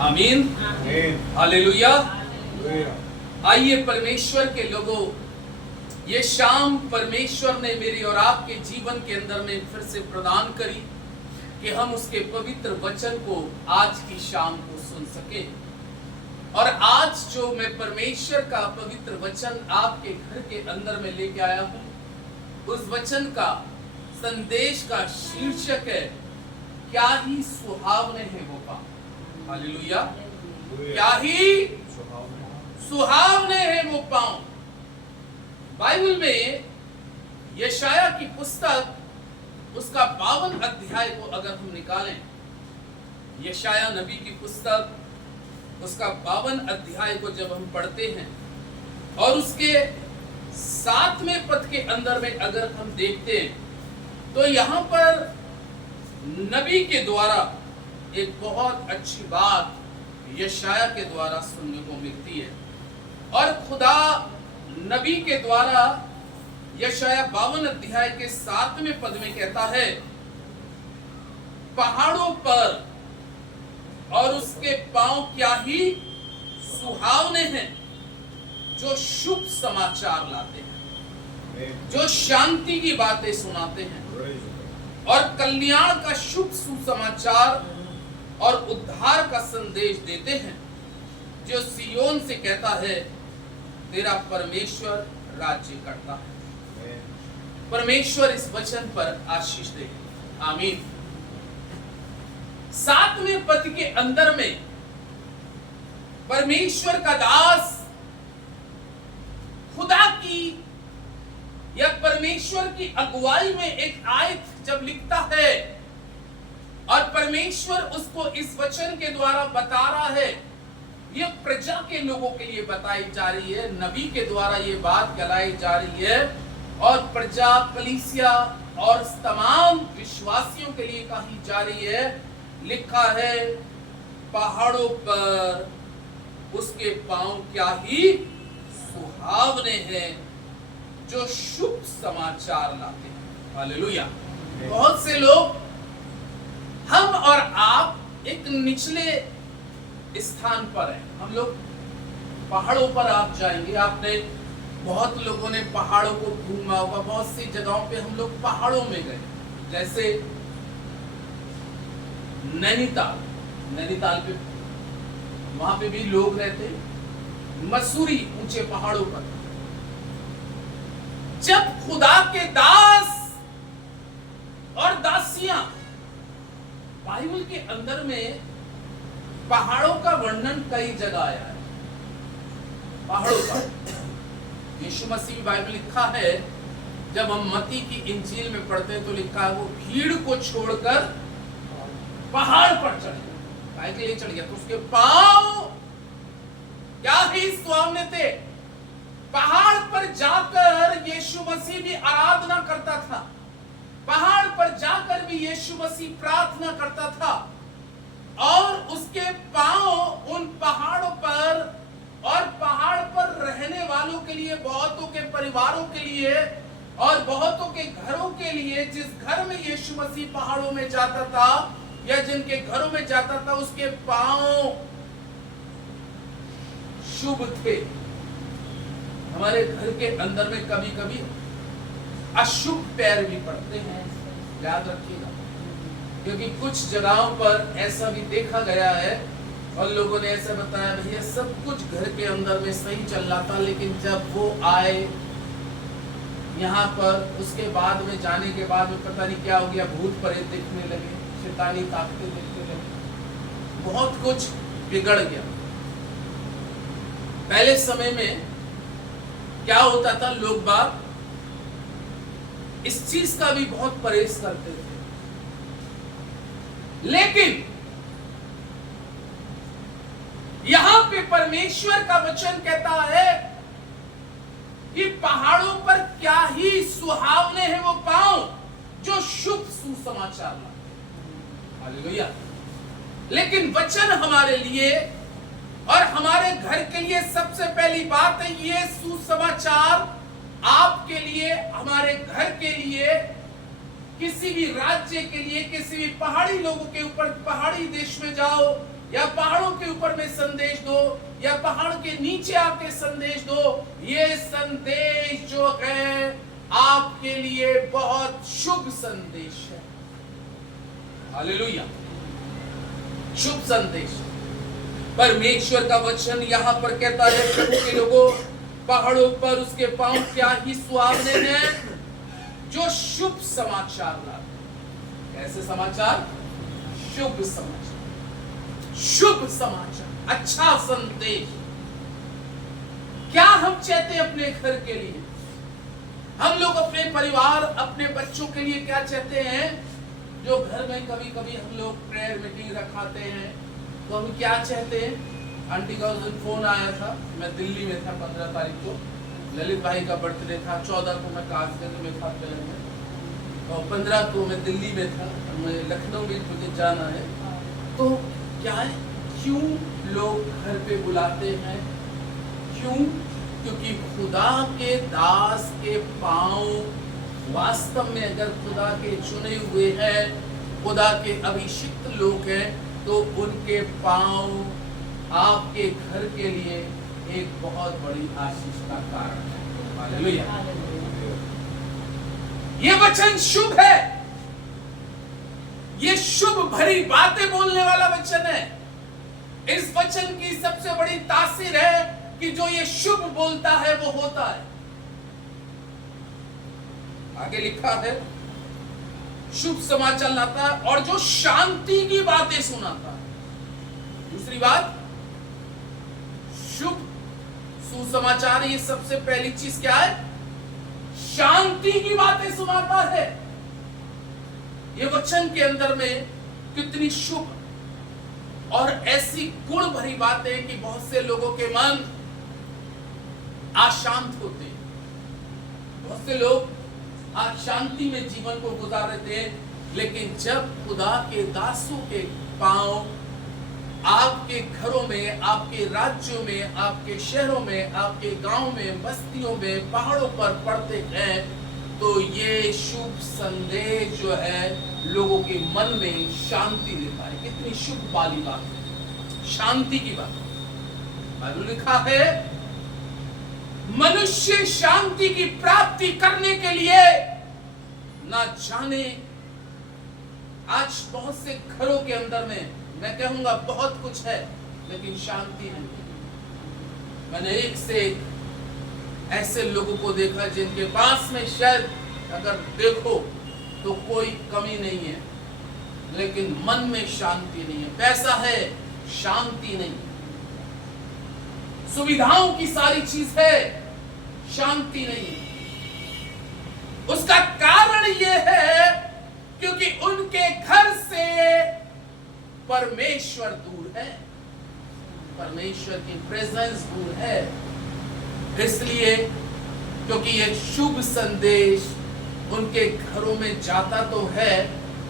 आमीन, हालेलुया। आइए परमेश्वर के लोगों, ये शाम परमेश्वर ने मेरे और आपके जीवन के अंदर में फिर से प्रदान करी कि हम उसके पवित्र वचन को आज की शाम को सुन सके। और आज जो मैं परमेश्वर का पवित्र वचन आपके घर के अंदर में लेके आया हूं, उस वचन का संदेश का शीर्षक है, क्या ही सुहावने हैं वो पांव। हालेलुया। क्या ही सुहावने हैं वो पांव। बाइबल में यशाया की पुस्तक, उसका 52 अध्याय को अगर हम निकालें, यशाया नबी की पुस्तक, उसका 52 अध्याय को जब हम पढ़ते हैं और उसके 7वें पद के अंदर में अगर हम देखते हैं, तो यहां पर नबी के द्वारा एक बहुत अच्छी बात यशाया के द्वारा सुनने को मिलती है। और खुदा नबी के द्वारा यशाया 52 अध्याय के 7वें पद में कहता है, पहाड़ों पर और उसके पांव क्या ही सुहावने हैं जो शुभ समाचार लाते हैं, जो शांति की बातें सुनाते हैं और कल्याण का शुभ सुसमाचार और उद्धार का संदेश देते हैं, जो सियोन से कहता है, तेरा परमेश्वर राज्य करता है। परमेश्वर इस वचन पर आशीष दे, आमीन। 7वें पद के अंदर में परमेश्वर का दास खुदा की या परमेश्वर की अगुवाई में एक आयत जब लिखता है और परमेश्वर उसको इस वचन के द्वारा बता रहा है, ये प्रजा के लोगों के लिए बताई जा रही है, नबी के द्वारा ये बात कहलाई जा रही है और प्रजा, कलीसिया और तमाम विश्वासियों के लिए कही जा रही है। लिखा है, पहाड़ों पर उसके पांव क्या ही सुहावने हैं जो शुभ समाचार लाते हैं। हालेलुया। बहुत से लोग, हम और आप एक निचले स्थान पर हैं। हम लोग पहाड़ों पर आप जाएंगे, आपने बहुत लोगों ने पहाड़ों को घूमा होगा, बहुत सी जगहों पे हम लोग पहाड़ों में गए, जैसे नैनीताल पे, वहां पे भी लोग रहते, मसूरी ऊंचे पहाड़ों पर। जब खुदा के दास और दासियां, बाइबल के अंदर में पहाड़ों का वर्णन कई जगह आया है। पहाड़ों पर यीशु मसीह बाइबल लिखा है, जब हम मत्ती की इंजील में पढ़ते हैं तो लिखा है, वो भीड़ को छोड़कर पहाड़ पर चढ़ गया। काहे के लिए चढ़ गया? तो उसके पांव क्या ही सुहावने थे। पहाड़ पर जाकर यीशु मसीह भी आराधना करता था, पहाड़ पर जाकर भी यीशु मसीह प्रार्थना करता था और उसके पांव उन पहाड़ों पर और पहाड़ पर रहने वालों के लिए, बहुतों के परिवारों के लिए और बहुतों के घरों के लिए, जिस घर में यीशु मसीह पहाड़ों में जाता था या जिनके घरों में जाता था, उसके पांव शुभ थे। हमारे घर के अंदर में कभी कभी अशुभ पैर भी पड़ते हैं, याद रखिएगा, क्योंकि कुछ जगहों पर ऐसा भी देखा गया है और लोगों ने ऐसा बताया, भैया सब कुछ घर के अंदर में सही चल रहा था, लेकिन जब वो आए यहाँ पर, उसके बाद में जाने के बाद में पता नहीं क्या हो गया, भूत प्रेत दिखने लगे, शैतानी ताकतें दिखने लगी, बहुत कुछ बिगड़ गया। पहले समय में क्या होता था, लोग बाग इस चीज का भी बहुत परहेज करते थे, लेकिन यहां पे परमेश्वर का वचन कहता है कि पहाड़ों पर क्या ही सुहावने हैं वो पांव जो शुभ सुसमाचार लाते हैं। हालेलुया। लेकिन वचन हमारे लिए और हमारे घर के लिए सबसे पहली बात है, ये सुसमाचार आपके लिए, हमारे घर के लिए किसी भी राज्य के लिए, किसी भी पहाड़ी लोगों के ऊपर, पहाड़ी देश में जाओ या पहाड़ों के ऊपर में संदेश दो या पहाड़ के नीचे आके संदेश दो, ये संदेश जो है आपके लिए बहुत शुभ संदेश है। हालेलुया, शुभ संदेश। परमेश्वर का वचन यहाँ पर कहता है, प्रभु के लोगों, पहाड़ों पर उसके पांव क्या ही सुहावने हैं जो शुभ समाचार लाते। कैसे समाचार? शुभ समाचार, शुभ समाचार, अच्छा संदेश। क्या हम चाहते हैं अपने घर के लिए? हम लोग अपने परिवार, अपने बच्चों के लिए क्या चाहते हैं? जो घर में कभी कभी हम लोग प्रेयर मीटिंग रखाते हैं, तो हम क्या चाहते हैं? आंटी का उस दिन फोन आया था, मैं दिल्ली में था 15 तारीख को, ललित भाई का बर्थडे था, 14 को मैं कासगंज में था प्रेयर में, और 15 को मैं दिल्ली में था, मैं लखनऊ में मुझे जाना है। तो क्या है, क्यों लोग घर पे बुलाते हैं? क्यों? क्योंकि खुदा के दास के पांव वास्तव में अगर खुदा के चुने हुए हैं, खुदा के अभिषिक्त लोग हैं, तो उनके पांव आपके घर के लिए एक बहुत बड़ी आशीष का कारण है। हालेलुया। ये वचन शुभ है, ये शुभ भरी बातें बोलने वाला वचन है। इस वचन की सबसे बड़ी तासीर है कि जो ये शुभ बोलता है वो होता है। आगे लिखा है, शुभ समाचार लाता है और जो शांति की बातें सुनाता है। दूसरी बात, शुभ सुसमाचार, ये सबसे पहली चीज क्या है? शांति की बातें सुनाता है। ये वचन के अंदर में कितनी शुभ और ऐसी गुण भरी बातें कि बहुत से लोगों के मन अशांत होते हैं। बहुत से लोग अशांति में जीवन को गुजार रहे थे, लेकिन जब खुदा के दासों के पांव आपके घरों में, आपके राज्यों में, आपके शहरों में, आपके गांव में, बस्तियों में, पहाड़ों पर पड़ते हैं, तो ये शुभ संदेश जो है लोगों के मन में शांति देता है। कितनी शुभ वाली बात है, शांति की बात। बाइबल लिखा है, मनुष्य शांति की प्राप्ति करने के लिए ना जाने, आज बहुत से घरों के अंदर में मैं कहूंगा बहुत कुछ है, लेकिन शांति नहीं। मैंने एक से एक ऐसे लोगों को देखा जिनके पास में शायद अगर देखो तो कोई कमी नहीं है, लेकिन मन में शांति नहीं है। पैसा है, शांति नहीं। सुविधाओं की सारी चीज है, शांति नहीं। उसका कारण यह है क्योंकि उनके घर से परमेश्वर दूर है, परमेश्वर की प्रेजेंस दूर है। इसलिए क्योंकि यह शुभ संदेश उनके घरों में जाता तो है,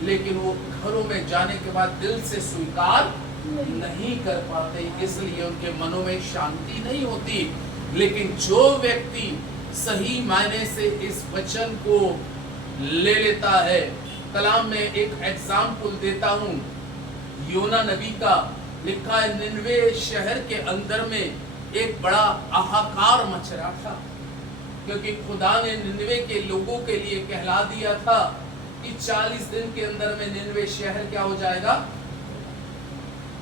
लेकिन वो घरों में जाने के बाद दिल से स्वीकार नहीं कर पाते, इसलिए उनके मनों में शांति नहीं होती। लेकिन जो व्यक्ति सही मायने से इस वचन को ले लेता है, कलाम में एक एग्जाम्पल देता हूं, योना नबी का। लिखा है, निनवे शहर के अंदर में एक बड़ा हाहाकार मच रहा था, क्योंकि खुदा ने निनवे के लोगों के लिए कहला दिया था कि 40 दिन के अंदर में निनवे शहर क्या हो जाएगा।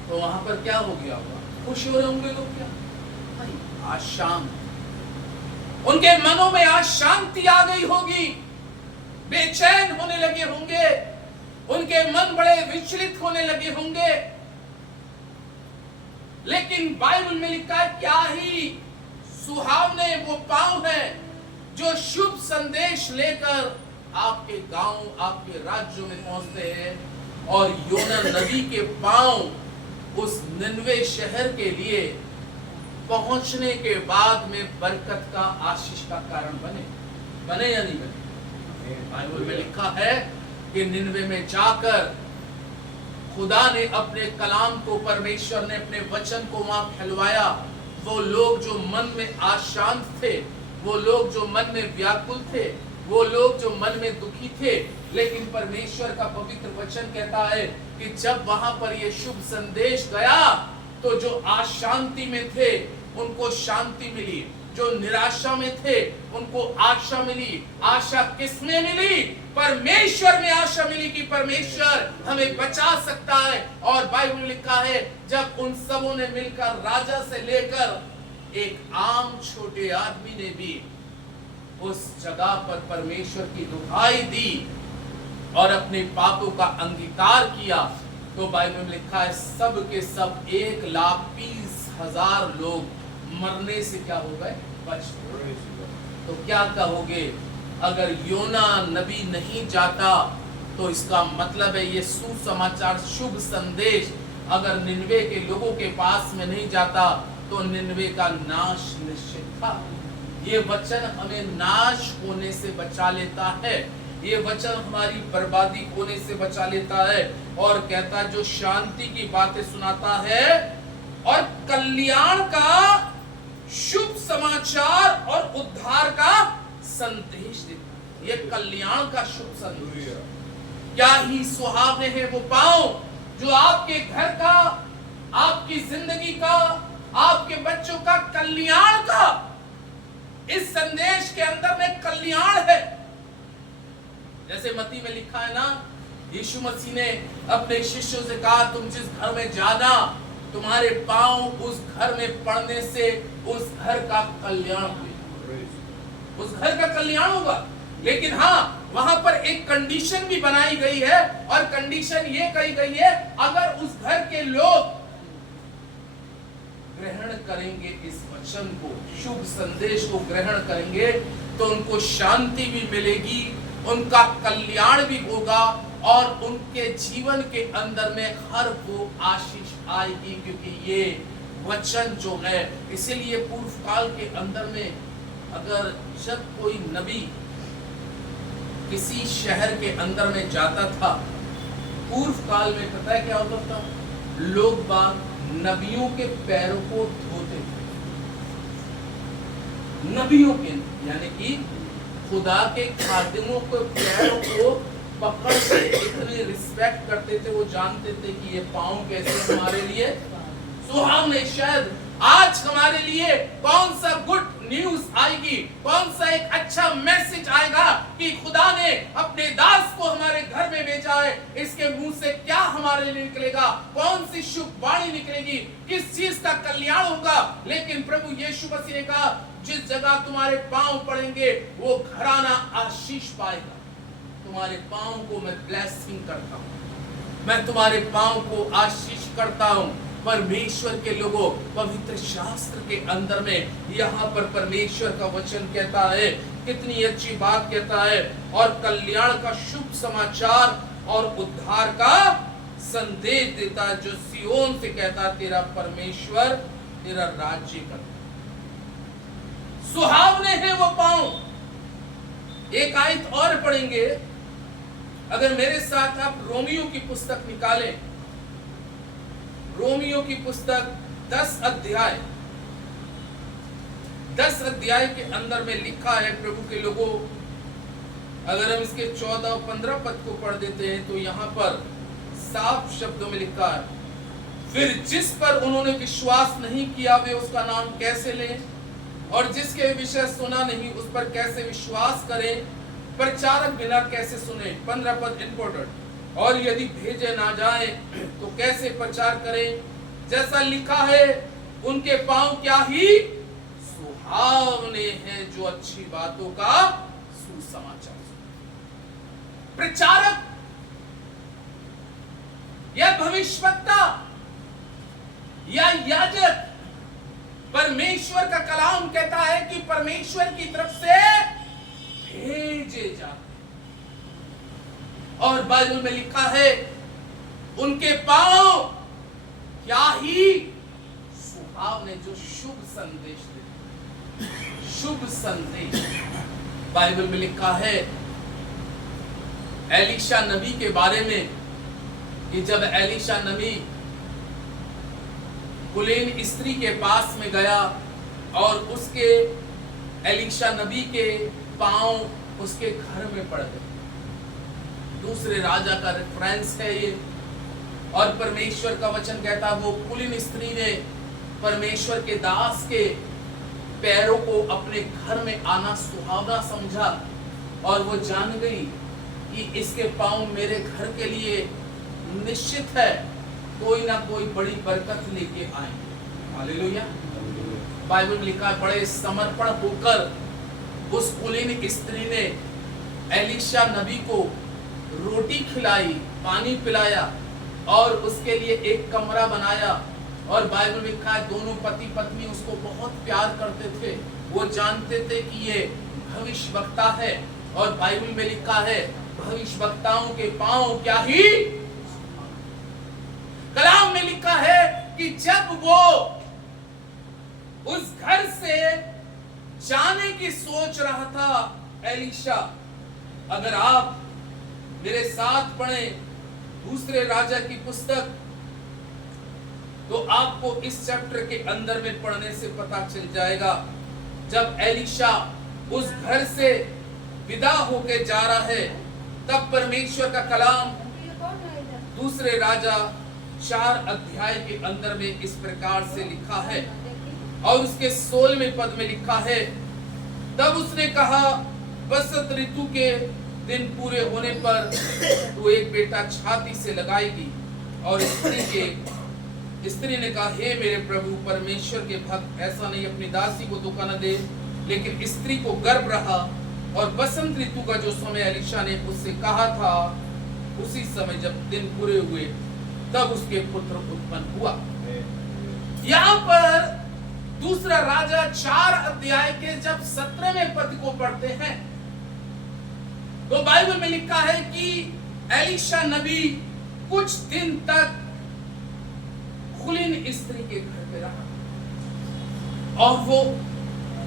तो वहां पर क्या हो गया होगा? खुश हो रहे होंगे लोग क्या? आज शाम उनके मनों में आज शांति आ गई होगी, बेचैन होने लगे होंगे, उनके मन बड़े विचलित होने लगे होंगे। लेकिन बाइबल में लिखा है, क्या ही सुहावने वो पांव है जो शुभ संदेश लेकर आपके गांव, आपके राज्यों में पहुंचते हैं। और योना नबी के पांव उस निनवे शहर के लिए पहुंचने के बाद में बरकत का, आशीष का कारण बने या नहीं बने? बाइबल में लिखा है कि निनवे में जाकर खुदा ने अपने कलाम को, परमेश्वर ने अपने वचन को वहां फैलवाया। वो लोग जो मन में अशांत थे, वो लोग जो मन में व्याकुल थे, वो लोग जो मन में दुखी थे, लेकिन परमेश्वर का पवित्र वचन कहता है कि जब वहां पर ये शुभ संदेश गया तो जो अशांति में थे उनको शांति मिली, जो निराशा में थे उनको आशा मिली। आशा किसमें मिली? परमेश्वर में आशा मिली कि परमेश्वर हमें बचा सकता है। और बाइबल में लिखा है जब उन सबों ने मिलकर, राजा से लेकर एक आम छोटे आदमी ने भी उस जगह पर परमेश्वर की दुहाई दी और अपने पापों का अंगीकार किया, तो बाइबल में लिखा है सब के सब 1,20,000 लोग मरने से क्या हो गए? बच गए। तो क्या कहोगे अगर योना नबी नहीं जाता? तो इसका मतलब है ये सुसमाचार, शुभ संदेश अगर निनवे के लोगों के पास में नहीं जाता तो निनवे का नाश निश्चित था। ये वचन हमें नाश होने से बचा लेता है, ये वचन हमारी बर्बादी होने से बचा लेता है। और कहता है जो शांति की बातें सुनाता है और कल्याण का शुभ समाचार और उद्धार का संदेश देता है। ये कल्याण का शुभ संदेश, क्या ही सुहावने हैं वो पांव जो आपके घर का, आपकी जिंदगी का, आपके बच्चों का कल्याण का, इस संदेश के अंदर में कल्याण है। जैसे मत्ती में लिखा है ना, यीशु मसीह ने अपने शिष्यों से कहा तुम जिस घर में जाना, तुम्हारे पांव उस घर में पड़ने से उस घर का कल्याण होगा, उस घर का कल्याण होगा। लेकिन हाँ, वहां पर एक कंडीशन भी बनाई गई है, और कंडीशन ये कही गई है अगर उस घर के लोग ग्रहण करेंगे इस वचन को, शुभ संदेश को ग्रहण करेंगे, तो उनको शांति भी मिलेगी, उनका कल्याण भी होगा और उनके जीवन के अंदर में हर वो आशीष आएगी। क्योंकि ये वचन जो है, इसीलिए पूर्व काल के अंदर में अगर जब कोई नबी किसी शहर के अंदर में जाता था, पूर्व काल में पता है क्या होता था? लोग बाग नबियों के पैरों को धोते थे। नबियों के यानी कि खुदा के खादिमों के पैरों को पकड़ के इतने रिस्पेक्ट करते थे, वो जानते थे कि ये पांव कैसे हमारे लिए सुहावने। शायद आज हमारे लिए कौन सा गुड न्यूज आएगी, कौन सा एक अच्छा मैसेज आएगा कि खुदा ने अपने दास को हमारे घर में भेजा है, इसके मुंह से क्या हमारे लिए निकलेगा, कौन सी शुभ वाणी निकलेगी, किस चीज का कल्याण होगा। लेकिन प्रभु यीशु मसीह ने कहा जिस जगह तुम्हारे पांव पड़ेंगे वो घराना आशीष पाएगा। तुम्हारे पांव को मैं ब्लेसिंग करता हूं, मैं तुम्हारे पांव को आशीष करता हूं। परमेश्वर के लोगों, पवित्र शास्त्र के अंदर में यहाँ पर परमेश्वर का वचन कहता है, कितनी अच्छी बात कहता है, और कल्याण का शुभ समाचार और उद्धार का संदेश देता है, जो सियोन से कहता तेरा परमेश्वर तेरा राज्य करता। सुहावने हैं वो पांव। एक आयत और पढ़ेंगे, अगर मेरे साथ आप रोमियो की पुस्तक निकालें, रोमियो की पुस्तक 10 अध्याय के अंदर में लिखा है प्रभु के लोगों, अगर हम इसके 14 और 15 पद को पढ़ देते हैं तो यहाँ पर साफ शब्दों में लिखा है, फिर जिस पर उन्होंने विश्वास नहीं किया वे उसका नाम कैसे लें, और जिसके विषय सुना नहीं उस पर कैसे विश्वास करें, प्रचारक बिना कैसे सुने। 15 पद इंपॉर्टेंट, और यदि भेजे ना जाए तो कैसे प्रचार करें, जैसा लिखा है उनके पांव क्या ही सुहावने हैं जो अच्छी बातों का सुसमाचार। प्रचारक या भविष्यवक्ता या याजक, परमेश्वर का कलाम कहता है कि परमेश्वर की तरफ से भेजे जाते, और बाइबल में लिखा है उनके पांव क्या ही सुहावने जो शुभ संदेश देते। शुभ संदेश बाइबल में लिखा है एलीशा नबी के बारे में कि जब एलीशा नबी कुलीन स्त्री के पास में गया और उसके एलीशा नबी के पांव उसके घर में पड़ गए। दूसरे राजा का रेफरेंस है ये। और परमेश्वर का वचन कहता वो कुलीन स्त्री ने परमेश्वर के दास के पैरों को अपने घर में आना सुहावना समझा और वो जान गई कि इसके पांव मेरे घर के लिए निश्चित है कोई ना कोई बड़ी बरकत लेके आएंगे। हालेलुया। बाइबल में लिखा है बड़े समर्पण होकर उस कुलीन स्त्री ने एलीशा नबी को रोटी खिलाई, पानी पिलाया और उसके लिए एक कमरा बनाया। और बाइबल में लिखा है दोनों पति पत्नी उसको बहुत प्यार करते थे। वो जानते थे कि ये भविष्यवक्ता है और बाइबल में लिखा है भविष्यवक्ताओं के पांव क्या ही, कलाम में लिखा है कि जब वो उस घर से जाने की सोच रहा था एलीशा, अगर आप मेरे साथ पढ़ें दूसरे राजा की पुस्तक तो आपको इस चैप्टर के अंदर में पढ़ने से पता चल जाएगा। जब एलीशा उस घर से विदा होके जा रहा है तब परमेश्वर का कलाम दूसरे राजा 4 अध्याय के अंदर में इस प्रकार से लिखा है और उसके 16वें पद में लिखा है तब उसने कहा बसंत ऋतु के दिन पूरे होने पर तू एक बेटा छाती से लगाएगी। और स्त्री ने कहा हे मेरे प्रभु परमेश्वर के भक्त, ऐसा नहीं अपनी दासी को धोखा न दे। लेकिन स्त्री को गर्भ रहा और बसंत ऋतु का जो समय एलीशा ने उससे कहा था उसी समय जब दिन पूरे हुए तब उसके पुत्र उत्पन्न हुआ। यहाँ पर दूसरा राजा 4 अध्याय के जब 17वें पद को पढ़ते हैं तो बाइबल में लिखा है कि एलीशा नबी कुछ दिन तक कुलीन स्त्री के घर पे रहा और वो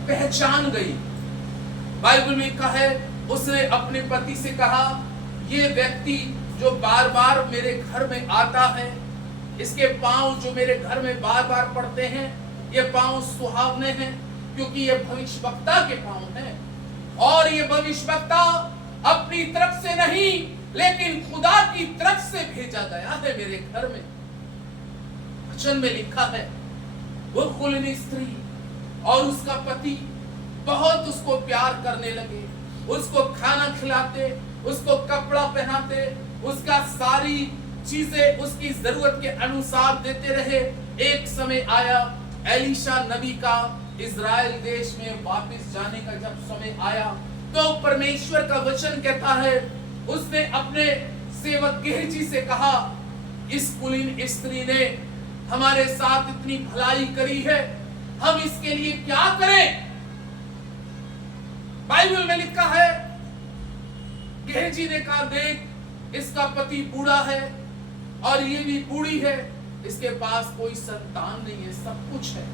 पहचान गई। बाइबल में लिखा है उसने अपने पति से कहा ये व्यक्ति जो बार बार मेरे घर में आता है, इसके पांव जो मेरे घर में बार बार पड़ते हैं, ये पांव सुहावने हैं क्योंकि ये भविष्यवक्ता के पांव हैं। और ये भविष्यवक्ता अपनी तरफ से नहीं लेकिन खुदा की तरफ से भेजा गया है मेरे घर में। वचन में लिखा है वो कुलीन स्त्री और उसका पति बहुत उसको प्यार करने लगे, उसको खाना खिलाते, उसको कपड़ा पहनाते, उसका सारी चीजें उसकी जरूरत के अनुसार देते रहे। एक समय आया एलीशा नबी का इजराइल देश में वापस जाने का जब समय आया तो परमेश्वर का वचन कहता है उसने अपने सेवक गेहजी से कहा इस कुलीन स्त्री ने हमारे साथ इतनी भलाई करी है, हम इसके लिए क्या करें। बाइबल में लिखा है गेहजी ने कहा देख इसका पति बूढ़ा है और ये भी बूढ़ी है, इसके पास कोई संतान नहीं है, सब कुछ है।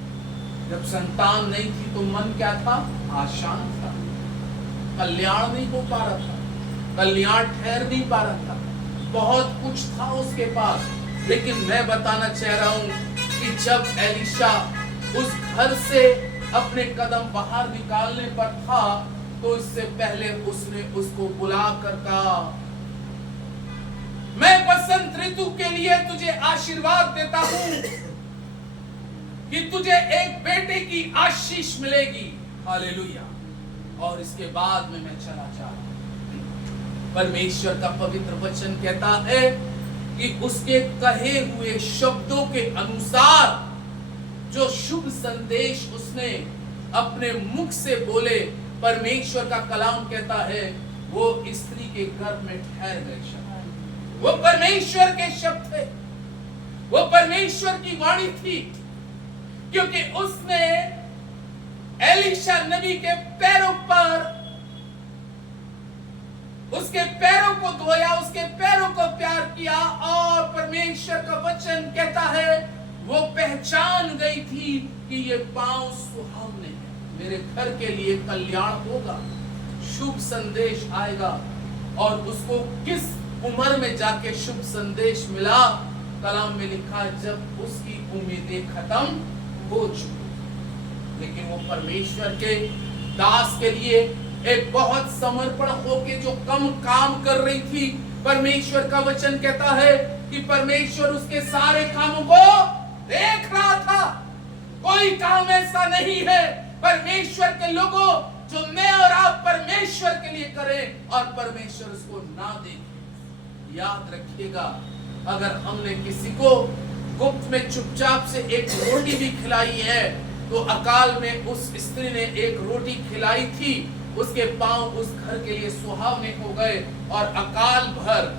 जब संतान नहीं थी तो मन क्या था, आशान था, कल्याण नहीं हो पा रहा था, कल्याण ठहर नहीं पा रहा था, बहुत कुछ था उसके पास। लेकिन मैं बताना चाह रहा हूं कि जब एलीशा उस घर से अपने कदम बाहर निकालने पर था तो इससे पहले उसने उसको बुला कर कहा मैं बसंत ऋतु के लिए तुझे आशीर्वाद देता हूं कि तुझे एक बेटे की आशीष मिलेगी। हालेलुया। और इसके बाद में मैं चला जा रहा हूं। परमेश्वर का पवित्र वचन कहता है कि उसके कहे हुए शब्दों के अनुसार जो शुभ संदेश उसने अपने मुख से बोले, परमेश्वर का कलाम कहता है वो स्त्री के गर्भ में ठहर गए शब्द। वो परमेश्वर के शब्द थे, वो परमेश्वर की वाणी थी, क्योंकि उसने एलीशा नबी के पैरों पर उसके पैरों को धोया, उसके पैरों को प्यार किया। और परमेश्वर का वचन कहता है वो पहचान गई थी कि ये पांव सुहावने हैं, मेरे घर के लिए कल्याण होगा, शुभ संदेश आएगा। और उसको किस उम्र में जाके शुभ संदेश मिला, कलाम में लिखा जब उसकी उम्मीदें खत्म हो चुकी। लेकिन वो परमेश्वर के दास के लिए एक बहुत समर्पण होके जो कम काम कर रही थी, परमेश्वर का वचन कहता है कि परमेश्वर उसके सारे कामों को देख रहा था। कोई काम ऐसा नहीं है परमेश्वर के लोगों जो मैं और आप परमेश्वर के लिए करें और परमेश्वर उसको ना देखे। याद रखिएगा, अगर हमने किसी को गुप्त में चुपचाप से एक रोटी भी खिलाई है, तो अकाल में उस स्त्री ने एक रोटी खिलाई थी, उसके पांव उस घर के लिए सुहावने हो गए और अकाल भर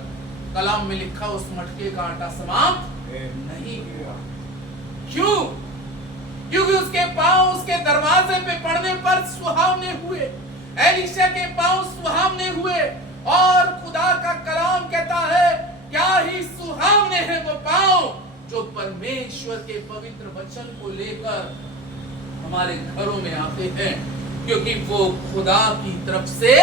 कलाम में लिखा उस मटके का आटा समाप्त नहीं हुआ। क्यों? क्योंकि उसके पांव उसके दरवाजे पे पड़ने पर सुहावने हुए, एलीशा के पांव सुहावने हुए। और खुदा का कलाम कहता है क्या ही सुहावने हैं वो पांव जो परमेश्वर के पवित्र वचन को लेकर हमारे घरों में आते हैं, क्योंकि वो खुदा की तरफ से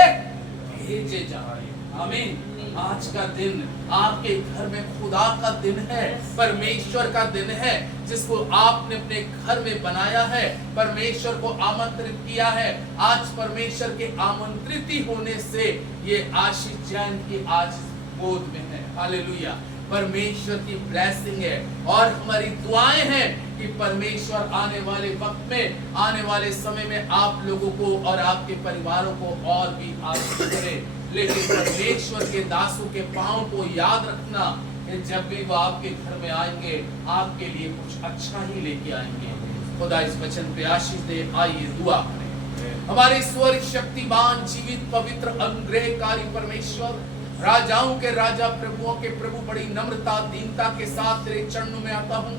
भेजे जा रहे हैं। आमीन। आज का दिन आपके घर में खुदा का दिन है, परमेश्वर का दिन है, जिसको आपने अपने घर में बनाया है, परमेश्वर को आमंत्रित किया है। आज परमेश्वर के आमंत्रित होने से ये आशीष जैन की आज गोद में है। हालेलुया। परमेश्वर की ब्लेसिंग है और हमारी दुआएं हैं कि परमेश्वर आने वाले वक्त में, आने वाले समय में आप लोगों को और आपके परिवारों को और भी आशीष करे। लेकिन परमेश्वर के दासों के पांव को याद रखना कि जब भी वो आपके घर में आएंगे, आपके लिए कुछ अच्छा ही लेके आएंगे। खुदा इस वचन पे आशीष दे। आइए दुआ करें। हमारे स्वर्ग शक्तिमान जीवित पवित्र अनुग्रहकारी परमेश्वर, राजाओं के राजा, प्रभुओं के प्रभु, बड़ी नम्रता दीनता के साथ तेरे चरणों में आता हूँ।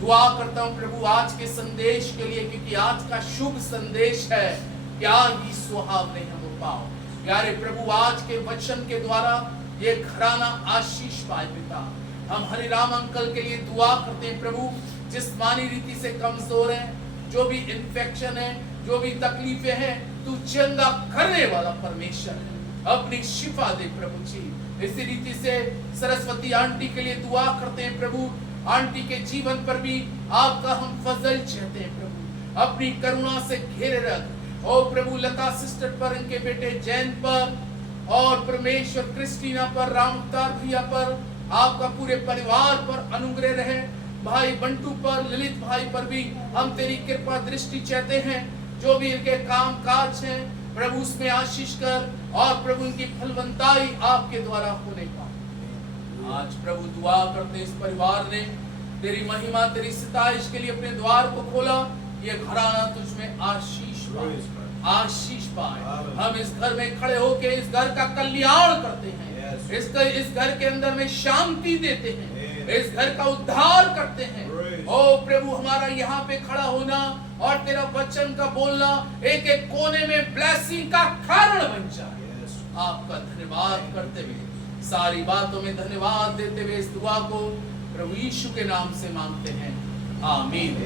दुआ करता हूँ प्रभु आज के संदेश के लिए, क्योंकि आज का शुभ संदेश है। क्या ही सुहावने हैं वो पाओ। प्यारे प्रभु, आज के वचन के द्वारा ये घराना आशीष पाए पिता। हम हरिराम अंकल के लिए दुआ करते हैं प्रभु, जिस्मानी रीति से कमजोर है, जो भी इन्फेक्शन है, जो भी तकलीफें हैं, तू चंगा करने वाला परमेश्वर है। अपनी शिफा दे प्रभु जी। इसी रीति से सरस्वती आंटी के लिए दुआ करते हैं प्रभु, आंटी के जीवन पर भी आपका हम फजल चाहते हैं प्रभु, अपनी करुणा से घेरे रख। ओ प्रभु, लता सिस्टर पर, इनके बेटे जैन पर, और परमेश्वर क्रिस्टीना पर, रामअवतार भैया पर, आपका पूरे परिवार पर अनुग्रह रहे। भाई बंटू पर, ललित भाई पर भी हम तेरी कृपा दृष्टि चाहते हैं। जो भी इनके काम काज हैं प्रभु, उसमें आशीष कर, और प्रभु इनकी फलवंताई आपके द्वारा होने का। आज प्रभु दुआ करते इस परिवार ने तेरी महिमा, तेरी सिताइश के लिए अपने द्वार को खोला। ये घराना तुझ में आशीष पाए, आशीष पाए। हम इस घर में खड़े होके इस घर का कल्याण करते हैं, इस घर के अंदर में शांति देते हैं, इस घर का उद्धार करते हैं। ओ प्रभु, हमारा यहाँ पे खड़ा होना और तेरा वचन का बोलना एक एक कोने में ब्लेसिंग का कारण बन जाए। आपका धन्यवाद करते हुए, सारी बातों में धन्यवाद देते हुए इस दुआ को प्रभु यीशु के नाम से मांगते हैं। आमीन।